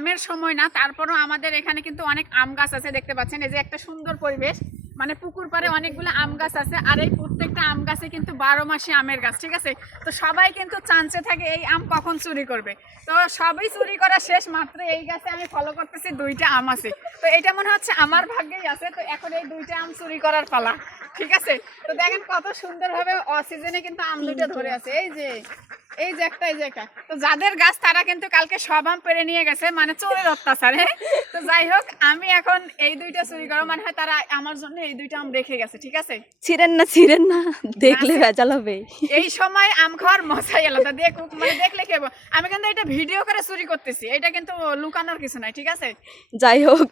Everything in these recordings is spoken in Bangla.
আমের সময় না, তারপরও আমাদের এখানে কিন্তু অনেক আম গাছ আছে, দেখতে পাচ্ছেন। এই যে একটা সুন্দর পরিবেশ, মানে পুকুর পাড়ে অনেকগুলো আম গাছ আছে, আর এই প্রত্যেকটা আম গাছে কিন্তু 12 মাসে আমের গাছ, ঠিক আছে। তো সবাই কিন্তু চান্সে থাকে এই আম কখন চুরি করবে। তো সবই চুরি করা শেষ, মাত্র এই গাছে আমি ফলো করতেছি 2টা আম আছে। তো এটা মনে হচ্ছে আমার ভাগ্যেই আছে। তো এখন এই 2টা আম চুরি করার পালা, ঠিক আছে। তো দেখেন কত সুন্দরভাবে অসিজনে কিন্তু আম 2টা ধরে আছে। এই যে একটা, এই যে একটা। তো যাদের গাছ তারা কিন্তু কালকে সব আম পেরে নিয়ে গেছে, মানে চোরের অত্যাচার। তো যাই হোক, আমি এখন এই 2টা চুরি করো, মানে হয় তারা আমার জন্য এই 2টা আম রেখে গেছে, ঠিক আছে। ছিড়েন না, দেখলে ভেজাল হবে। এই সময় আম খাওয়ার মজাই আলাদা, দেখুক মানে দেখলে কি হবে। আমি কিন্তু এটা ভিডিও করে চুরি করতেছি, এটা কিন্তু লুকানোর কিছু নাই, ঠিক আছে। যাই হোক,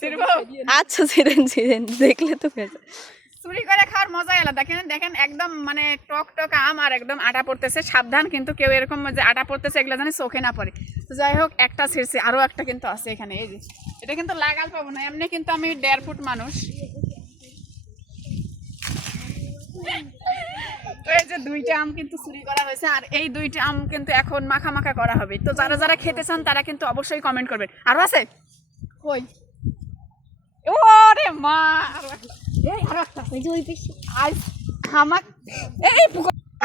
ছিড়বো? আচ্ছা ছিড়েন, দেখলে তো ভেজাল। চুরি করে খাওয়ার মজাই আলাদা। দেখেন একদম মানে টক টক আম, আর একদম আটা পড়তেছে। সাবধান কিন্তু কেউ এরকম যে আটা পড়তেছে এগুলো জানি চোখে না পড়ে। তো যাই হোক, একটা ছিঁড়ছে, আরো একটা কিন্তু আছে এখানে। এই যে এটা কিন্তু লাগাল পাবো না, এমনি কিন্তু আমি 1.5 ফুট মানুষ। তো এই যে 2টা আম কিন্তু চুরি করা হয়েছে, আর এই 2টা আম কিন্তু এখন মাখা মাখা করা হবে। তো যারা যারা খেতে চান তারা কিন্তু অবশ্যই কমেন্ট করবেন। আরো আছে কই? ওরে মা,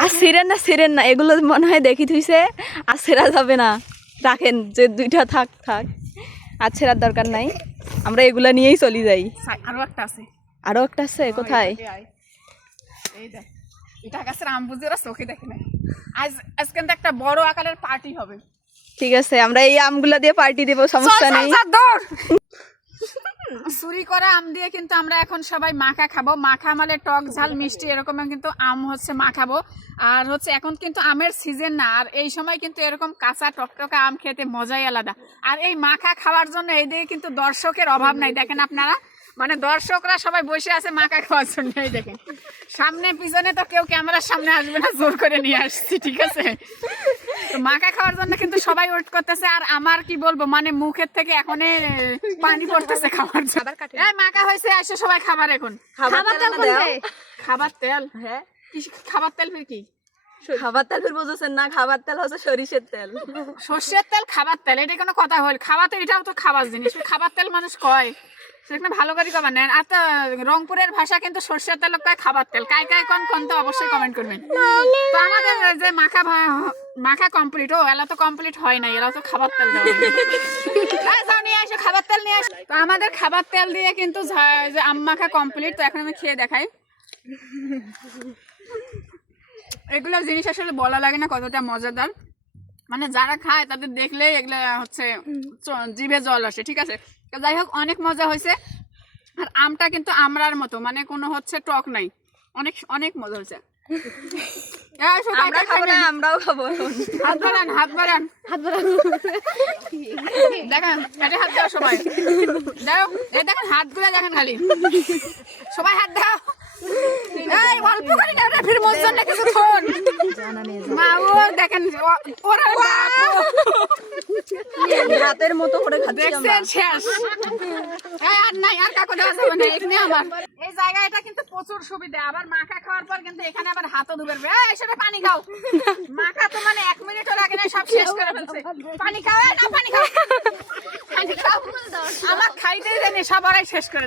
আর ছিড়েন না, এগুলো মনে হয় দেখি থুইছে, আর ছেঁড়া যাবে না। রাখেন, যে 2টা থাক। আর ছেঁড়ার দরকার নাই, আমরা এগুলা নিয়েই চলে যাই। আরো একটা আছে, কোথায়? এই দেখ, এটা গাছের আম বুঝে ওরা চোখে দেখে না। আজ কিন্তু একটা বড় আকারের পার্টি হবে। ঠিক আছে, আমরা এই আমগুলা দিয়ে পার্টি দেবো, সমস্যা নেই। চুরি করা আম দিয়ে কিন্তু আমরা এখন সবাই মাখা খাবো। মাখা মানে টক ঝাল মিষ্টি এরকম কিন্তু আম হচ্ছে মাখাবো। আর হচ্ছে এখন কিন্তু আমের সিজন না, আর এই সময় কিন্তু এরকম কাঁচা টকটকা আম খেতে মজাই আলাদা। আর এই মাখা খাওয়ার জন্য এইদিকে কিন্তু দর্শকের অভাব নাই, দেখেন আপনারা, মানে দর্শকরা সবাই বসে আছে মাখা খাওয়ার জন্য। এই দেখেন সামনে পিছনে তো কেউ ক্যামেরার সামনে আসবে না, জোর করে নিয়ে আসছি, ঠিক আছে। তো মাখা খাওয়ার জন্য কিন্তু সবাই ওয়েট করতেছে। আর আমার কি বলবো, মানে মুখের থেকে এখন পানি পড়তেছে খাবার জন্য। এই মাখা হয়েছে, আসো সবাই খাবার। এখন খাবার তেল? হ্যাঁ, খাবার তেল ফির কি? খাবার তেল ফির বুঝছেন না? খাবার তেল হচ্ছে সরিষার তেল। সর্ষের তেল খাবার তেল, এটা কোনো কথা হল? খাবার তো এটাও তো খাবার জিনিস, খাবার তেল মানুষ কয় সেখানে ভালো করে খাবার নেন। আর তো রংপুরের ভাষা কিন্তু সর্ষের তেল কয় খাবার তেল। কাই কোন তো অবশ্যই কমেন্ট করবেন। তো আমাদের যে মাখা কমপ্লিট, এলা তো কমপ্লিট হয় নাই, এরা তো খাবার তেল দেওয়া নিয়ে আসো, খাবার তেল নিয়ে আসো। তো আমাদের খাবার তেল দিয়ে কিন্তু যে আম মাখা কমপ্লিট। তো এখন আমি খেয়ে দেখাই। এগুলো জিনিস আসলে বলা লাগে না কতটা মজাদার, মানে যারা খায় তাদের দেখলে এগুলা হচ্ছে জিভে জল আসে, ঠিক আছে। যাই হোক, অনেক মজা হয়েছে। আর আমটা কিন্তু আমরার মতো, মানে কোনো হচ্ছে টক নাই, অনেক অনেক মজা হয়েছে। আমরাও খাবো। হাত বাড়ান দেখেন, হাত দাও সবাই, দেখো এই দেখেন হাতগুলো দেখেন, খালি সবাই হাত দাও। অল্প করে না, ফির মজার না কিছু ফোন মা, ও দেখেন ওরা রাতের মতো করে দেখছেন শেষ। আর নাই, আর কাকু দেওয়া যাবে না, এখানে আমার এই জায়গাটা কিন্তু প্রচুর সুবিধা। আবার মাখা খাওয়ার পর কিন্তু এখানে আবার হাতও ধুবে, সেটা পানি খাও। মাখা তো মানে 1 মিনিটও লাগে না, সব শেষ করে ফেলছে। পানি খাও, না পানি খাও, আমার খাইতে দেয়নি, সবাই শেষ করে।